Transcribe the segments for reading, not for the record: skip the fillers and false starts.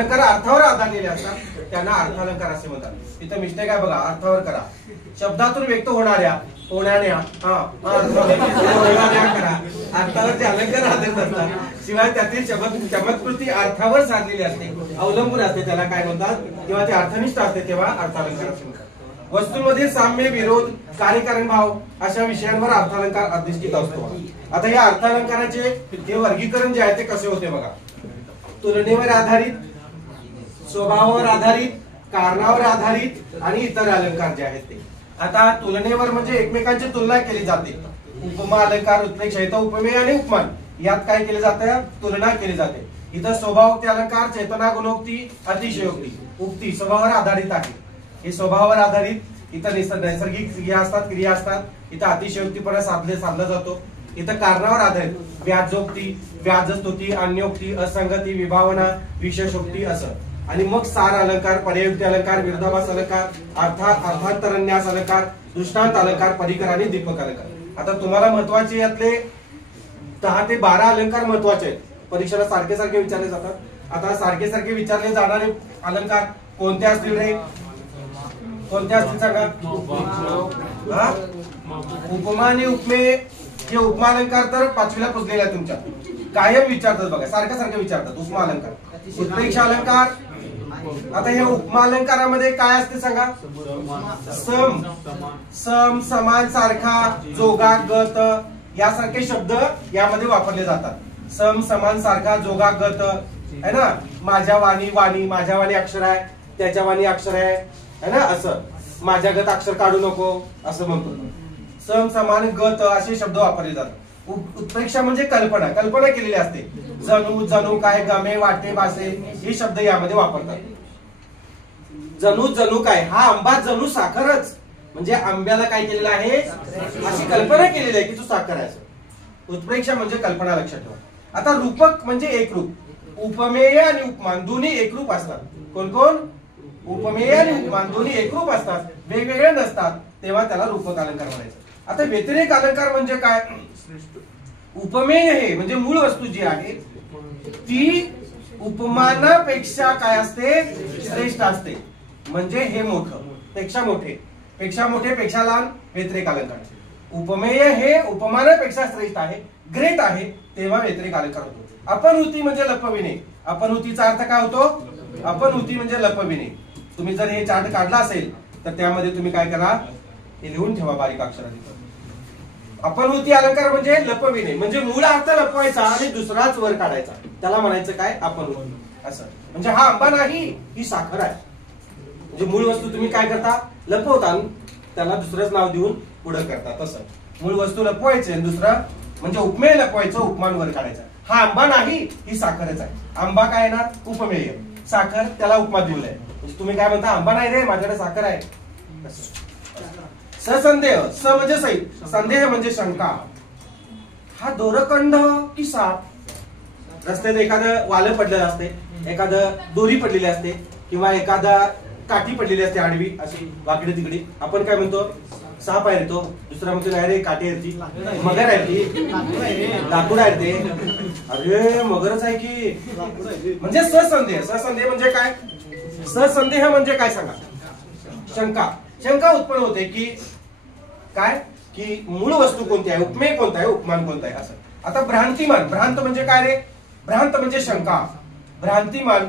अलंकार अर्थावर आधारलेले असतात त्यांना अर्थालंकार असे म्हणतात। इथं मिस्टेक आहे बघा, अर्थावर करा, शब्दातून व्यक्त होणाऱ्या करा, अर्थावर ते अलंकार आधारित असतात, शिवाय त्यातील चमत्कृती अर्थावर साधलेली असते, अवलंबून असते, त्याला काय म्हणतात, किंवा ते अर्थनिष्ठ असते तेव्हा अर्थालंकार असे म्हणतात। वस्तूंमध्ये साम्य, विरोध, कार्यकारण भाव अशा विषयांवर अर्थालंकार अधिष्ठित असतो। आता या अर्थालंकाराचे हे वर्गीकरण जे आहे ते कसे होते बघा, तुलनेवर आधारित, स्वभावावर आधारित, कारणावर आधारित आणि इतर अलंकार जे आहेत ते। आता तुलनेवर म्हणजे एकमेकांची तुलना केली जाते, उपमा अलंकार, उत्प्रेक्षा, इथं उपमेय आणि उपमान यात काय केले जातं, तुलना केली जाते। इथं स्वभावोक्ती अलंकार, चेतना, गुणोक्ती, अतिशयोक्ती, उक्ती स्वभावावर आधारित आहे, हे स्वभावावर आधारित। इथं नैसर्गिक क्रिया असतात, क्रिया असतात, इथं अतिशयोक्तीपणा साधला जातो। इथं कारणावर आधारित व्याजोक्ती, व्याजस्तुती, अन्योक्ती, असंगती, विभावना, विशेषोक्ती असं। आणि मग सार अलंकार, पर्यायुक्ती अलंकार, विरोधाभास अलंकार, अर्थांतरन्यास अलंकार, दृष्टांत अलंकार, परिकर आणि दीपक अलंकार। आता तुम्हाला महत्वाचे यातले 10 ते 12 अलंकार महत्वाचे आहेत, परीक्षेला सारखे सारखे विचारले जातात। आता सारखे सारखे विचारले जाणारे अलंकार कोणते असतील रे, कोणते असतील सांगा? उपमा आणि उपमेय, हे उपमा अलंकार तर 5वीला पुजलेला आहे तुमच्या, कायम विचारतात बघा, सारखं सारखं विचारतात उपमा अलंकार। उत्प्रेक्षा अलंकार, आता हे उपमा अलंकारामध्ये काय असते सांगा? सम, सम, समान, सारखा, जोगा, गत यासारखे शब्द यामध्ये वापरले जातात। सम, समान, सारखा, जोगा, गत है ना, माझ्या वाणी, वाणी माझ्या वाणी अक्षर आहे, त्याच्या वाणी अक्षर आहे ना, असं माझ्या गत अक्षर काढू नको असं म्हणतो। सम, समान, गत असे शब्द वापरले जातात। उत्प्रेक्षा म्हणजे कल्पना, कल्पना केलेली असते, जणू, जणू काय, गमे, वाटे, बासे हे शब्द यामध्ये वापरतात। जणू, जणू काय, हा आंबा जणू साखरच, म्हणजे आंब्याला काय केलेलं आहे, अशी कल्पना केलेली आहे की तू साखर आहे असं। उत्प्रेक्षा म्हणजे कल्पना, लक्षात ठेवा। आता रूपक म्हणजे एकरूप, उपमेय आणि उपमान दोन्ही एकरूप असतात। कोण कोण? उपमेय आणि उपमान दोन्ही एकरूप असतात, वेगवेगळे नसतात, तेव्हा त्याला रूपक अलंकार म्हणायचं। आता व्यतिरेक अलंकार म्हणजे काय? उपमेय हे म्हणजे मूळ वस्तू जी आहे ती उपमानापेक्षा काय असते, श्रेष्ठ असते, म्हणजे हे मोठं, पेक्षा मोठे, पेक्षा मोठे, पेक्षा लहान, व्यतिरेक अलंकार। उपमेय हे उपमानापेक्षा श्रेष्ठ आहे, ग्रेट आहे, तेव्हा व्यतिरेक अलंकार होतो। अपनहुती म्हणजे लपविणे, अपनहुतीचा अर्थ काय होतो? अपनहुती म्हणजे लपविणे। तुम्ही जर हे चार्ट काढला असेल तर त्यामध्ये तुम्ही काय करा, हे लिहून ठेवा बारीक अक्षरात। अपनहुती अलंकार म्हणजे लपविणे, म्हणजे मूळ अर्थ लपवायचा आणि दुसराच वर काढायचा, त्याला म्हणायचं काय, अपनहुती असं। म्हणजे हा आंबा नाही, ही साखर आहे, म्हणजे मूळ वस्तू तुम्ही काय करता, लपवता, त्याला दुसरंच नाव देऊन पुढे करता, तसं मूळ वस्तू लपवायचे, दुसरं म्हणजे उपमेय लपवायचं, उपमान वर काढायचं। हा आंबा नाही, ही साखरच आहे, आंबा काय येणार, उपमेय, साखर त्याला उपमा दिलाय, म्हणजे तुम्ही काय म्हणता, आंबा नाही रे माझ्याकडे साखर आहे, ससंदेह, स म्हणजे सहित, संदेह म्हणजे शंका, हा दोरखंड की साप, रस्त्यात एखादं वालं पडलेलं असते, एखादं दोरी पडलेली असते, किंवा एखादा काठी पडलेली असते आडवी अशी वाकडे तिकडे, आपण काय म्हणतो, साप आहे रे तो, दुसरा म्हणतो नाही रे काठी आहे ती, मगर आहे ती, लाकूड आहे ते, अरे मगरच आहे की, म्हणजे ससंदेह। ससंदेह म्हणजे काय? ससंदेह म्हणजे काय सांगा? शंका, शंका उत्पन्न होते की काय, की मूळ वस्तू कोणती आहे, उपमेय कोणता आहे, उपमान कोणता आहे असं। आता भ्रांतिमान, भ्रांत म्हणजे काय रे, भ्रांत म्हणजे शंका, भ्रांतिमान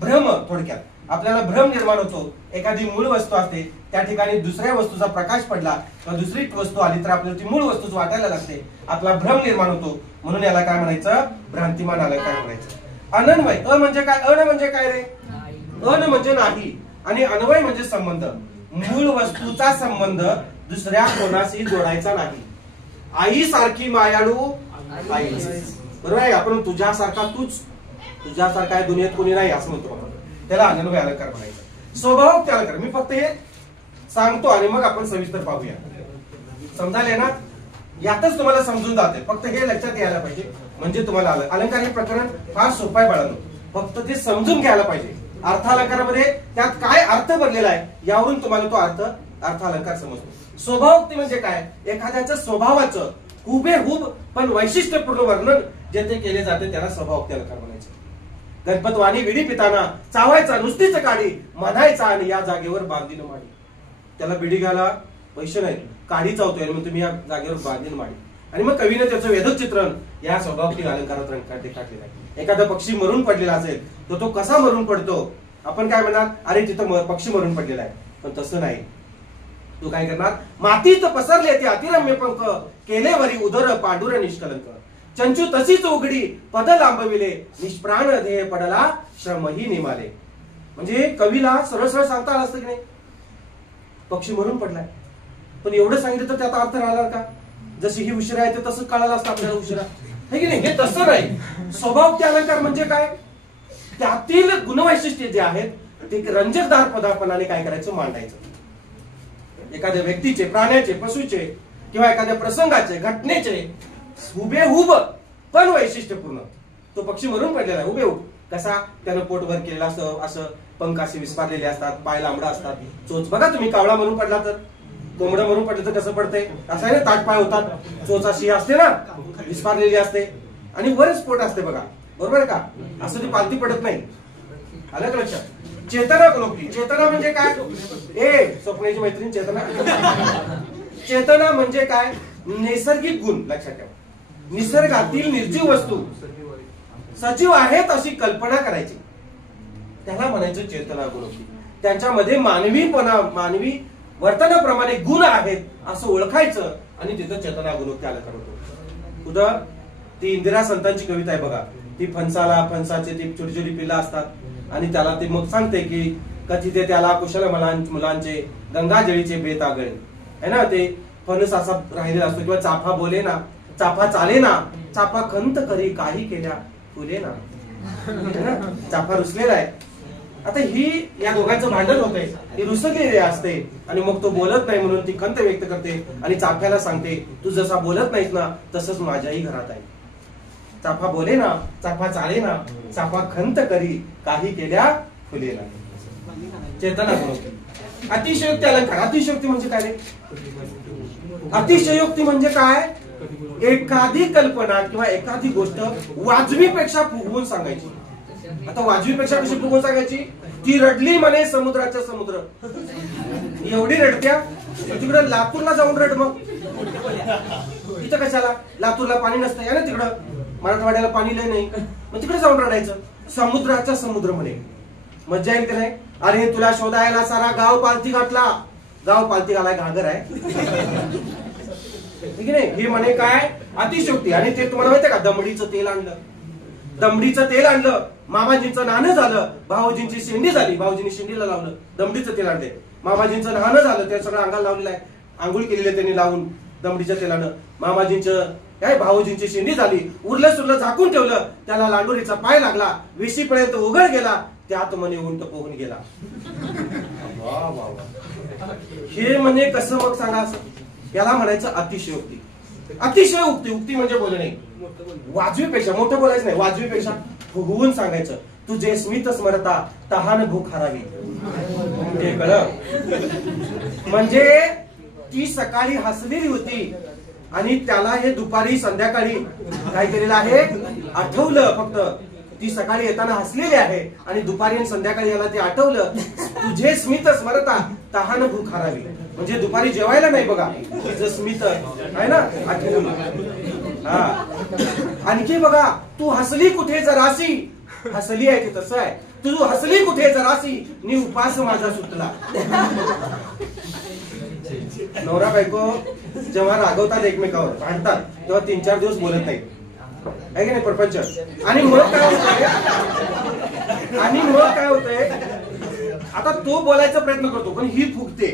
भ्रम, थोडक्यात आपल्याला भ्रम निर्माण होतो, एखादी मूळ वस्तू असते त्या ठिकाणी दुसऱ्या वस्तूचा प्रकाश पडला किंवा दुसरी वस्तू आली तर आपल्याला ती मूळ वस्तूच वाटायला लागते, आपला भ्रम निर्माण होतो, म्हणून याला काय म्हणायचं, भ्रांतिमान अलंकार म्हणायचं। अनन्वय, अ म्हणजे काय, अन म्हणजे काय रे, अन म्हणजे नाही आणि अन्वय म्हणजे संबंध, मूळ वस्तूचा संबंध दुसऱ्या कोणाशी जोडायचा नाही। आई सारखी मायाळू आई, बरोबर आहे, आपण तुझ्यासारखा तूच, तुझ्यासारखा आहे दुनियेत कोणी नाही असं म्हणतो आपण, त्याला अनन्वय अलंकार म्हणायचं। स्वभावोक्ती अलंकार, मी फक्त हे सांगतो आणि मग आपण सविस्तर पाहूया, समजाले ना, यातच तुम्हाला समजून जाते, फक्त हे लक्षात यायला पाहिजे, म्हणजे तुम्हाला अलंकार हे प्रकरण फार सोपं आहे बाळांनो, फक्त ते समजून घ्यायला पाहिजे। अर्थालंकारामध्ये त्यात काय अर्थ भरलेला आहे यावरून तुम्हाला तो अर्थालंकार समजतो। स्वभावोक्ती म्हणजे काय, एखाद्याच्या स्वभावाचं हुबेहूब पण वैशिष्ट्यपूर्ण वर्णन जेथे केले जाते त्याला स्वभावोक्ती अलंकार म्हणायचे। गणपतवाणी विडी पिताना चावायचा नुसतीच काडी म्हणायचा आणि या जागेवर बांधीन माडी. त्याला बिडी घ्यायला पैसे नाहीत, काडी चावतोय मग तुम्ही या जागेवर बांधीन माडी. आणि मग कवीने त्याचं वेधक चित्रण या स्वभावती अलंकारात रेखाटलेलं आहे. एखादा पक्षी मरून पडलेला असेल तर तो कसा मरून पडतो, आपण काय म्हणणार, अरे तिथं पक्षी मरून पडलेला आहे. पण तसं नाही, तू काय करणार, मातीत पसरले ते अतिरम्य पंख केले वरी उदर पांडुर निष्कलंक. चंचू तशीच उघडी पद लांबविले निष्प्राण ध्येय पडला श्रमही निमाले. म्हणजे कवीला सरळ सरळ सांगता आलं असतं की नाही, पक्षी मरून पडलाय, पण एवढं सांगितलं तर त्याचा अर्थ राहणार का? जशी ही उशिरा आहे तसं कळालं असतं आपल्याला उशिरा, है की नाही? हे तसं नाही. स्वभावती अलंकार म्हणजे काय, त्यातील गुणवैशिष्ट्ये जे आहेत ते रंजकदार पदार्पणाने काय करायचं, मांडायचं. एखाद्या व्यक्तीचे, प्राण्याचे, पशुचे किंवा एखाद्या प्रसंगाचे, घटनेचे हुबेहूब पण वैशिष्ट्यपूर्ण. तो पक्षी मरून पडलेला आहे हुबेहूब, कसा, त्यानं पोट वर केलेला असतं, असं पंख असे विस्तारलेले असतात, पाय लांबडा असतात, चोच बघा तुम्ही, कावळा मरून पडला तर, कोंबडं मरून पडलं तर कसं पडतंय, असं आहे ना, ताट पाय होतात, चोच अशी असते ना, विस्तारलेली असते आणि वरच पोट असते बघा, बरोबर का? असं ती पालती पडत नाही. आलं का लक्षात? चेतना गुणोक्ती. चेतना म्हणजे काय, स्वप्नाची मैत्रीण चेतना. चेतना म्हणजे काय, नैसर्गिक गुण. लक्षात ठेवा, निसर्गातील निर्जीव वस्तू सजीव आहेत अशी कल्पना करायची, त्याला म्हणायचं चेतना गुणोक्ती. त्यांच्यामध्ये मानवी वर्तनाप्रमाणे गुण आहेत असं ओळखायचं आणि तिथं चेतना गुणोक्ती अलंकार होतो. उदा ती इंदिरा संतांची कविता आहे बघा, ती फणसाचे ती छोटी छोटी पिल्ला असतात आणि त्याला ते मग सांगते की तिथे त्याला कुशल मुलांचे गंगाजळीचे बेत आगळे आहे ना, ते फणस असा राहिलेला असतो. किंवा चाफा बोले ना, चाफा चाले ना, चाफा खंत करी काही केल्या फुले ना, चाफा रुसलेला आहे. आता ही या दोघांचं भांडण होतंय, ती रुसलेली असते आणि मग तो बोलत नाही म्हणून ती खंत व्यक्त करते आणि चाफ्याला सांगते, तू जसा बोलत नाहीस ना तसंच माझ्याही घरात आहे. चाफा बोले ना, चाफा चाले ना, चाफा खंत करी काही केल्या फुले ना. चेतना गुणोक्ती. अतिशयोक्ती अलंकार. अतिशयोक्ती म्हणजे काय रे? अतिशयोक्ती म्हणजे काय, एखादी कल्पना किंवा एखादी गोष्ट वाजवीपेक्षा फुगवून सांगायची. आता वाजवीपेक्षा कशी फुगवून सांगायची, ती रडली म्हणे समुद्राच्या समुद्र, एवढी रडत्या, तिकडं लातूरला जाऊन रड. मग तिथं कशाला, लातूरला पाणी नसतं या ना, तिकडं मराठवाड्याला पाणी लय नाही, मग तिकडे जाऊन रडायचं. समुद्राचा समुद्र म्हणे, मज्जा येईल की नाही? अरे तुला शोधायला सारा गाव पालथी घातला, गाव पालथी घालाय घागर आहे, ठीक आहे. हे म्हणे काय, अतिशयोक्ती. आणि ते तुम्हाला माहितीये का, दमडीचं तेल आणलं, दमडीचं तेल आणलं, मामाजींचं नाणं झालं, भाऊजींची शेंडी झाली, भाऊजींनी शेंडीला लावलं, दमडीचं तेल आणले, मामाजींचं नाणं झालं, ते सगळं अंगाला लावलेलं आहे, आंघोळ केलेली त्यांनी लावून दमडीच्या तेलानं. मामाजींचं काय, भाऊजींची शेंडी झाली, उरलं सुरलं झाकून ठेवलं, त्याला लांडोरीचा पाय लागला, विशीपर्यंत उघड गेला, त्यात म्हणे उंट पोहून गेला. वा वा वा. हे म्हणे कसं मग सांगा, असं याला म्हणायचं अतिशयोक्ती. अतिशयोक्ती, उक्ती म्हणजे बोलणे, वाजवीपेक्षा, मोठं बोलायचं नाही, वाजवीपेक्षा फुगवून सांगायचं. तुझे स्मित स्मरता तहान भूक हरावी. ते कळलं म्हणजे ती सकाळी हसलेली होती आणि त्याला हे दुपारी संध्याकाळी काय केलेलं आहे आठवलं. फक्त ती सकाळी येताना हसलेली आहे आणि दुपारी आणि संध्याकाळी याला ते आठवलं. तुझे स्मित स्मरता तहान भूक हरावी म्हणजे दुपारी जेवायला नाही बघा, तिचं स्मित आहे ना आठवून. हा, आणखी बघा, तू हसली कुठे जरासी, हसली आहे ते तसं आहे, तू हसली कुठे जरासी नि उपास माझा सुटला. नवरा बायको जेव्हा रागवतात एकमेकावर, भांडतात, तेव्हा 3-4 दिवस बोलत नाही, आहे की नाही प्रपंच. आणि मग काय होतंय, आता तो बोलायचा प्रयत्न करतो पण ही फुगते,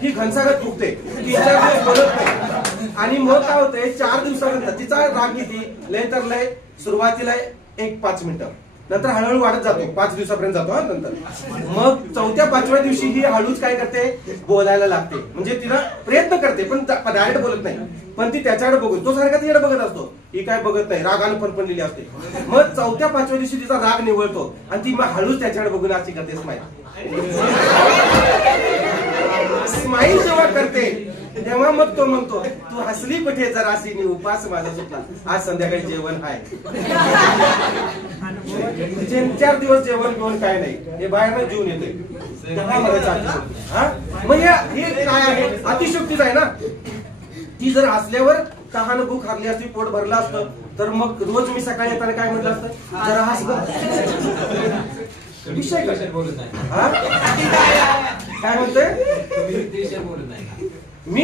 ही घनसागत फुगते, 3-4 दिवस बोलत नाही. आणि मग काय होतंय, 4 दिवसानंतर तिचा राग किती लय तर लय, सुरुवातीला 1-5 मिनिटं, नंतर हळूहळू वाढत जातो, 5 दिवसापर्यंत जातो. नंतर मग 4थ्या-5व्या दिवशी ही हळूच काय करते, बोलायला लागते. म्हणजे तिला प्रयत्न करते पण डायरेक्ट बोलत नाही, पण ती त्याच्याकडे बघून, तो सारखा तिकडे बघत असतो, ही काय बघत नाही, रागानं फणफणलेली असते. मग 4थ्या-5व्या दिवशी तिचा राग निवळतो आणि ती मग हळूच त्याच्याकडे बघून अशी करतेच नाही. स्माईल जेव्हा करते तेव्हा मग तो म्हणतो तू हसली कुठे जराशी नि उपास माझा सुटला, आज संध्याकाळी जेवण आहे. 3-4 दिवस जेवण घेऊन काय नाही, हे बाहेर जेवून येते. मग हे काय आहे, अतिशयोक्तीच आहे ना. ती जर हसल्यावर तहान भूक हरली असती, पोट भरलं असतं, तर मग रोज मी सकाळी येताना काय म्हटलं असतं, जरा हस ग. विषय कशा बोलत नाही, काय म्हणतोय मी,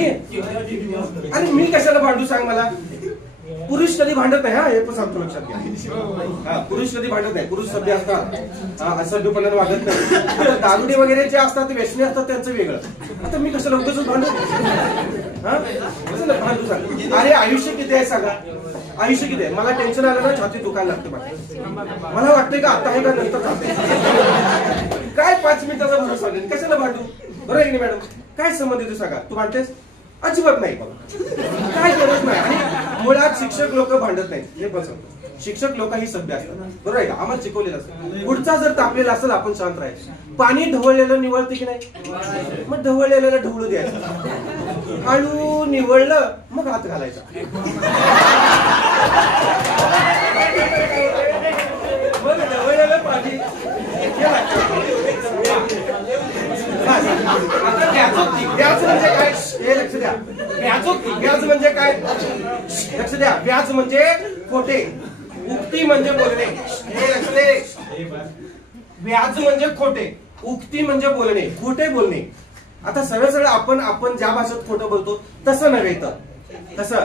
अरे मी कशाला भांडू सांग मला. पुरुष कधी भांडत नाही, हा हे पण सांगतो लक्षात घ्या. हा, पुरुष कधी भांडत नाही, पुरुष सभ्य असतात, असभ्यपणाने वागत नाही. आता दारुडे वगैरे जे असतात व्यसनी असतात त्यांचं वेगळं. आता मी कशाला उगाच भांडू, हा कशाला भांडू सांग. अरे आयुष्य किती आहे सांगा, आयुष्य किती आहे. मला टेन्शन आलं ना छाती दुखायला लागते, मला वाटतंय का आता आहे का नंतर काय 5 मिनिटाचा भरोसा नाही, कशाला भांडू. बरोबर आहे की नाही मॅडम, काय संबंध येतो सांगा. तू भांडतेस, अजिबात नाही बघा, काय गरज नाही. आणि मुळात शिक्षक लोक भांडत नाहीत, हे पण सांगतो. शिक्षक लोक ही सभ्य असतात, बरोबर आहे का, आम्हाला शिकवलेलं असतं. पुढचा जर तापलेला असेल आपण शांत राहायचं. पाणी ढवळलेलं निवळते की नाही, मग ढवळलेलं ढवळू द्यायचं. हळू निवळलं मग हात घालायचा. मग ढवळलेलं पाणी व्याज म्हणजे काय, हे लक्ष द्या. व्याज म्हणजे काय, लक्ष द्या. व्याज म्हणजे खोटे, उक्ती म्हणजे बोलणे. हे लक्ष दे. व्याज म्हणजे खोटे, उक्ती म्हणजे बोलणे, खोटे बोलणे. आता सरळ सरळ आपण ज्या भाषेत खोटं बोलतो तसं नव्हे, तर तसं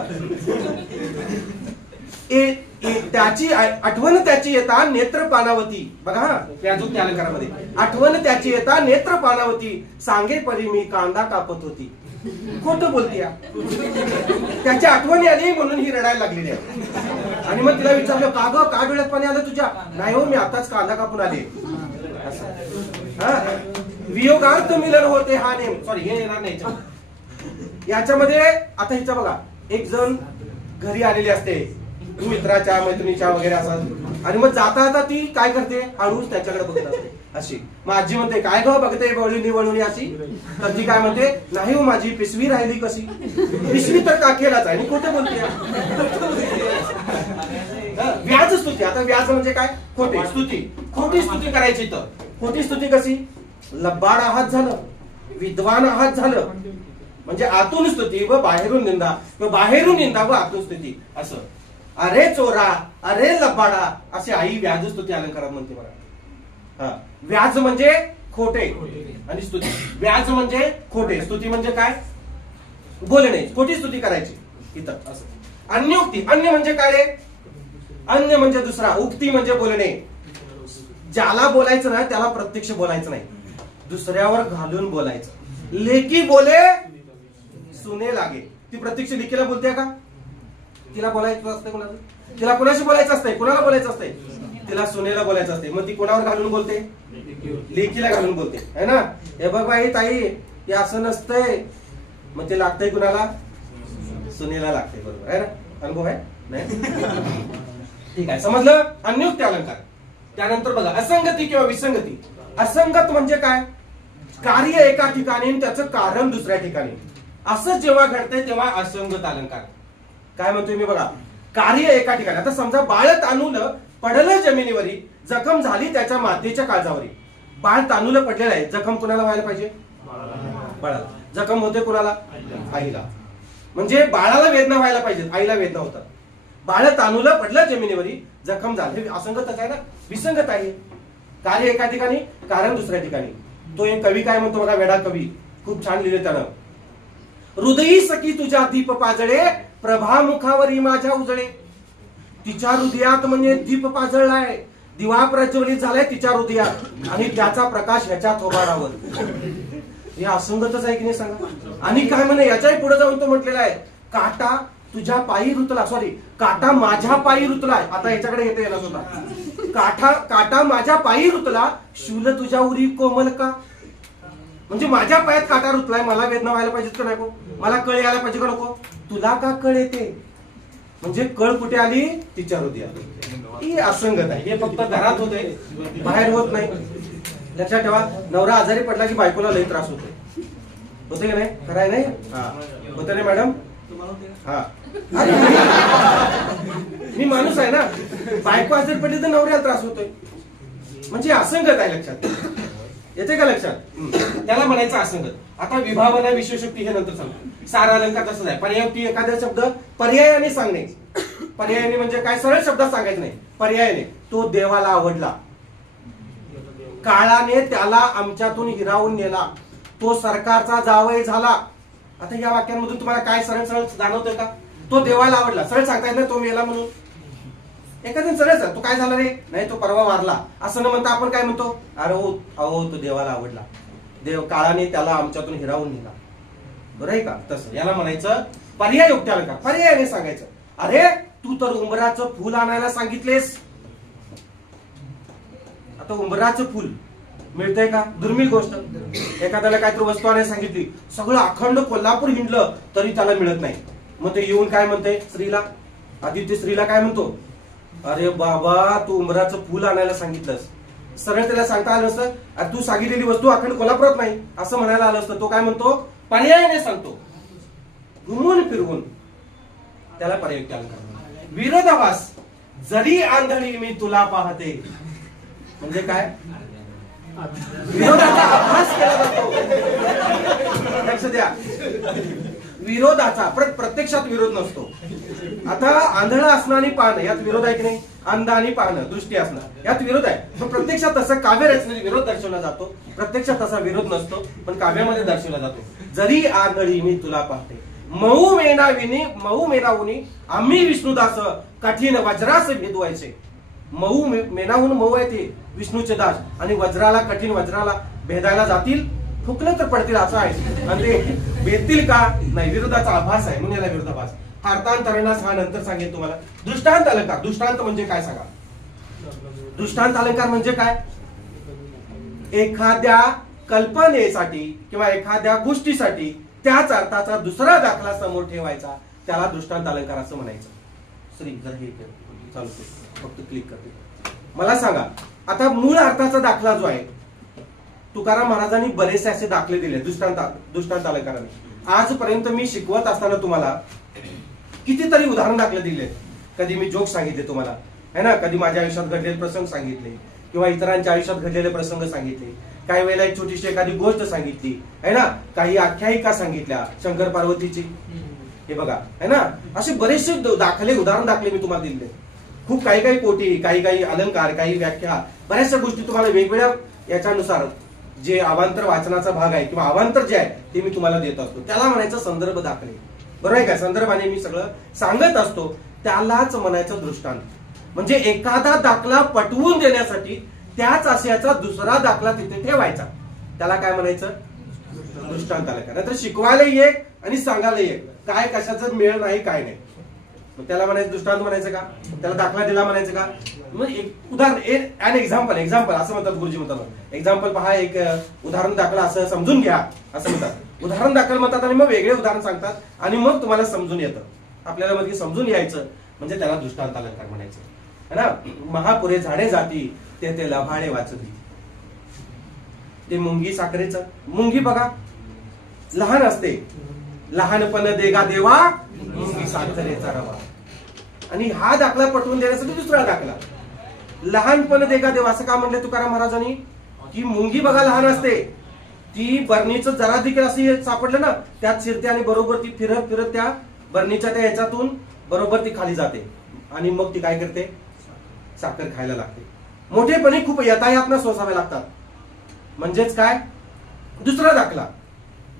त्याची आठवण त्याची येता नेत्र पानावती. बघा हा व्याजोक्ती अलंकारामध्ये, आठवण त्याची येता नेत्र पानावती, सांगे परी मी कांदा कापत होती. खोटं बोलती, त्याची आठवण आली म्हणून ही रडायला लागलेली आहे. आणि मग तिला विचारलं का ग, का डोळ्यात पाणी आलं तुझ्या. नाही हो, मी आताच कांदा कापून आले. वियोगार्थ मिलन होते हा नेम. सॉरी, हे येणार नाही याच्यामध्ये. आता हिचं बघा, एक जण घरी आलेली असते मित्राच्या मैत्रिणीच्या वगैरे असं, आणि मग जाता जाता ती काय करते, हळूच त्याच्याकडे बघत असते अशी. मग आजी म्हणते काय ग बघते वळूनी वळूनी अशी. तर ती काय म्हणते, नाही हो माझी पिशवी राहिली कशी. पिशवी तर काकेलाच आहे, आणि खोटे बोलते. व्याज स्तुती. आता व्याज म्हणजे काय, खोटे स्तुती. खोटी स्तुती करायची. तर खोटी स्तुती कशी, लबाड आहात झालं, विद्वान आहात झालं, म्हणजे आतून स्तुती व बाहेरून निंदा, व बाहेरून निंदा व आतून स्तुती असं. अरे चोरा, अरे लबाडा असे आई व्याज स्तुती अलंकारात म्हणते मला. हा, व्याज म्हणजे खोटे आणि स्तुती. व्याज म्हणजे खोटे, स्तुती म्हणजे काय, बोलणे, खोटी स्तुती करायची इथं असं. अन्योक्ती, अन्य म्हणजे काय रे, अन्य म्हणजे दुसरा, उक्ती म्हणजे बोलणे. ज्याला बोलायचं ना त्याला प्रत्यक्ष बोलायचं नाही, दुसऱ्यावर घालून बोलायचं. लेकी बोले सुने लागे. ती प्रत्यक्ष लेकीला बोलते का, तिला बोलायचं असतंय कोणाला, तिला कोणाशी बोलायचं असतंय, कोणाला बोलायचं असतंय, तिला सुनेला बोलायचं असते. मग ती कोणावर घालून बोलते, लेकीला घालून बोलते है ना. हे बघ बाई ताई, हे असं नसतंय. मग ते लागतंय कुणाला, सुनेला लागते. बरोबर आहे ना, अनुभव आहे नाही. ठीक आहे, समजलं. अन्योक्ती अलंकार. त्यानंतर बघा असंगती किंवा विसंगती. असंगत म्हणजे काय, कार्य एका ठिकाणी त्याचं कारण दुसऱ्या ठिकाणी, असं जेव्हा घडतंय तेव्हा असंगत अलंकार. काय म्हणतोय मी बघा, कार्य एका ठिकाणी. आता समजा बाळ तानुलं पडलं जमिनीवरी, जखम झाली त्याच्या मातेच्या काळजावरी. बाळ तानुलं पडलेलं आहे, जखम कुणाला व्हायला पाहिजे, बाळाला. जखम होते कुणाला, आईला. म्हणजे बाळाला वेदना व्हायला पाहिजे, आईला वेदना होतात. बाळ तानुलं पडलं जमिनीवरी, जखम झाली. असंगतच आहे ना, विसंगत आहे. कार्य एका ठिकाणी, कारण दुसऱ्या ठिकाणी. तो एक कवी काय म्हणतो बघा, वेडा कवी, खूप छान लिहिले त्यानं. हृदयी सखी तुझ्या दीप पाजळे, प्रभा मुखावरी माझ्या उजळे. तिच्या हृदयात म्हणजे दीप पाजळलाय, दिवा प्रज्वलित झालाय तिच्या हृदयात, आणि त्याचा प्रकाश ह्याच्या थोबाडावर. हे असंगतच आहे की नाही सांगा. आणि काय म्हणे, याच्याही पुढे जाऊन तो म्हटलेला आहे, काटा तुझ्या पायी रुतला, सॉरी काटा माझ्या पायी रुतलाय. आता याच्याकडे येते येणार सुद्धा. काटा माझ्या पायी रुतला, शूल तुझ्या उरी कोमल का. म्हणजे माझ्या पायात काटा रुतलाय, मला वेदना व्हायला पाहिजेत का नको, मला कळ यायला पाहिजे का नको. तुला का कळ येते, म्हणजे कळ कुठे आली, तिच्या हृदयात. ही असंगत आहे. हे फक्त घरात होते, बाहेर होत नाही. लक्षात ठेवा, नवरा आजारी पडला की बायकोला लई त्रास होतो. होते की नाही? खरं आहे नाही? हा होतं नाही मॅडम? हा मी माणूस आहे ना, बायको आजारी पडली तर नवऱ्याला त्रास होतोय, म्हणजे असंगत आहे. लक्षात येते का? लक्षात त्याला म्हणायचं असंगत. आता विभावना विशेषोक्ती हे नंतर सांगतो. सारा अलंकार तसंच आहे. पर्यायोक्ती एखादा शब्द पर्यायाने सांगणे. पर्यायाने म्हणजे काय? सरळ शब्दात सांगायचं नाही, पर्यायाने. तो देवाला आवडला, काळाने त्याला आमच्यातून हिरावून नेला, तो सरकारचा जावई झाला. आता या वाक्यांमधून तुम्हाला काय सरळ सरळ जाणवतंय का? तो देवाला आवडला, सरळ सांगता येत नाही तो मेला म्हणून. एखाद्या सरळ तो काय झाला रे? नाही तो परवा वारला, असं न म्हणता आपण काय म्हणतो? अरे अहो तो देवाला आवडला, देव काळाने त्याला आमच्यातून हिरावून नेला. बरं आहे का? तसं याला म्हणायचं पर्यायोक्ती अलंकार. पर्यायाने सांगायचं. अरे तू तर उंबराचं फुल आणायला सांगितलेस. आता उंबराचं फुल मिळतंय का? दुर्मिळ गोष्ट. एखाद्याला काहीतरी वस्तू आणायला सांगितली, सगळं अखंड कोल्हापूर हिंडलं तरी त्याला मिळत नाही. मग ते येऊन काय म्हणते स्त्रीला, आदित्य स्त्रीला काय म्हणतो? अरे बाबा तू उंबराचं फुल आणायला सांगितलंस. सरळ त्याला सांगता आलं असतं, अरे तू सांगितलेली वस्तू अखंड कोल्हापुरात नाही असं म्हणायला आलं असतं. तो काय म्हणतो? पर्यायाने सांगतो, घुमून फिरवून. त्याला पर्यायोक्ती अलंकार. विरोधाभास. जरी आंधळी मी तुला पाहते, म्हणजे काय? विरोधाचा अभ्यास केला जातो. लक्ष द्या, विरोधाचा. प्रत्यक्षात विरोध नसतो. आता आंधळा असणं आणि पाहणं यात विरोध आहे की नाही? अंध आणि पाहणं, दृष्टी असणं यात विरोध आहे. पण प्रत्यक्षात तसं काव्य रचनेत विरोध दर्शवला जातो. प्रत्यक्षात तसा विरोध नसतो, पण काव्यामध्ये दर्शवला जातो. जरी आंधळी मी तुला पाहते, मऊ मेनावुनी आम्ही विष्णुदास कठीण वज्रास भेदवायचे. मऊ मेनाहून मऊ आहे ते विष्णूचे दास, आणि वज्राला कठीण वज्राला भेदायला जातील, फुकलं तर पडतील असं आहे. आणि ते भेदतील का? नाही. विरोधाचा आभास आहे म्हणून याला विरोधाभास. अर्थांतरणास हा नंतर सांगेल तुम्हाला. दृष्टांत अलंकार. दृष्टांत म्हणजे काय सांगा? दृष्टांत अलंकार म्हणजे काय? एखाद्या कल्पनेसाठी किंवा एखाद्या गोष्टीसाठी त्याच अर्थाचा दुसरा दाखला समोर ठेवायचा, त्याला दृष्टांत अलंकार असं म्हणायचं. श्री जर हे चालू फक्त क्लिक करते. मला सांगा, आता मूळ अर्थाचा दाखला जो आहे, तुकाराम महाराजांनी बरेचसे असे दाखले दिले दृष्टांत अलंकाराने. आजपर्यंत मी शिकवत असताना तुम्हाला कितीतरी उदाहरण दाखले दिले. कधी मी जोक सांगितले तुम्हाला, है ना, कधी माझ्या आयुष्यात घडलेले प्रसंग सांगितले, किंवा इतरांच्या आयुष्यात घडलेले प्रसंग सांगितले. काही वेळेला एक छोटीशी एखादी गोष्ट सांगितली, है ना, काही आख्यायिका सांगितल्या शंकर पार्वतीची, हे बघा, है ना, असे बरेचसे उदाहरण दाखले मी तुम्हाला दिले. खूप काही कोटी, काही अलंकार, काही व्याख्या, बऱ्याचशा गोष्टी तुम्हाला वेगवेगळ्या याच्यानुसार जे अवांतर वाचनाचा भाग आहे किंवा अवांतर जे आहे ते मी तुम्हाला देत असतो. त्याला म्हणायचं संदर्भ दाखले. बरोबर आहे का? संदर्भाने मी सगळं सांगत असतो, त्यालाच म्हणायचं दृष्टांत. म्हणजे एखादा दाखला पटवून देण्यासाठी त्याच आशयाचा दुसरा दाखला तिथे ठेवायचा, त्याला काय म्हणायचं? दृष्टांत अलंकार. नाहीतर शिकवायला एक आणि सांगायला एक, काय कशाचं मेळ नाही, काय नाही. त्याला म्हणायचं दृष्टांत म्हणायचं का? त्याला दाखला दिला म्हणायचं का? मग एक उदाहरण, एन एक्झाम्पल असं म्हणतात गुरुजी म्हणतात. एक्झाम्पल पहा, एक उदाहरण दाखला असं समजून घ्या असं म्हणतात. उदाहरण दाखल म्हणतात आणि मग वेगळे उदाहरण सांगतात आणि मग तुम्हाला समजून येतं. आपल्याला मध्ये समजून यायचं म्हणजे त्याला दृष्टांत अलंकार म्हणायचं, है ना. महापुरे झाडे जाती ते लभाळे वाचती. ते मुंगी साखरेचं. मुंगी बघा लहान असते, लहानपण देगा देवा मुंगी साखरेचा रवा. आणि हा दाखला पटवून देण्यासाठी दुसरा दाखला, लहानपण देगा देवा. असं का म्हणले तुकाराम महाराजांनी? की मुंगी बघा लहान असते, ती बरणीचं जरा देखील असं सापडलं ना त्यात शिरते आणि बरोबर ती फिरत फिरत त्या बरणीच्या त्या ह्याच्यातून बरोबर ती खाली जाते आणि मग ती काय करते? साखर खायला लागते. मोठेपणी खूप यथायातना सोसावे लागतात. म्हणजेच काय? दुसरा दाखला,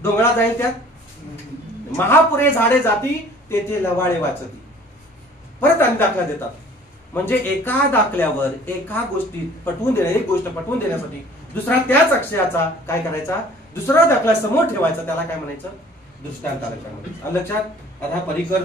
डोंगळा जाईल त्यात महापुरे झाडे जाती तेथे लवाळे वाचती. परत आणि दाखला देतात. म्हणजे एका दाखल्यावर एका गोष्टी पटवून देण्या, एक गोष्ट पटवून देण्यासाठी दुसरा त्याच अक्षयाचा काय करायचा? दुसरा दाखला समोर ठेवायचा, त्याला काय म्हणायचं? दृष्टांत अलंकार. लक्षात? आता परिकर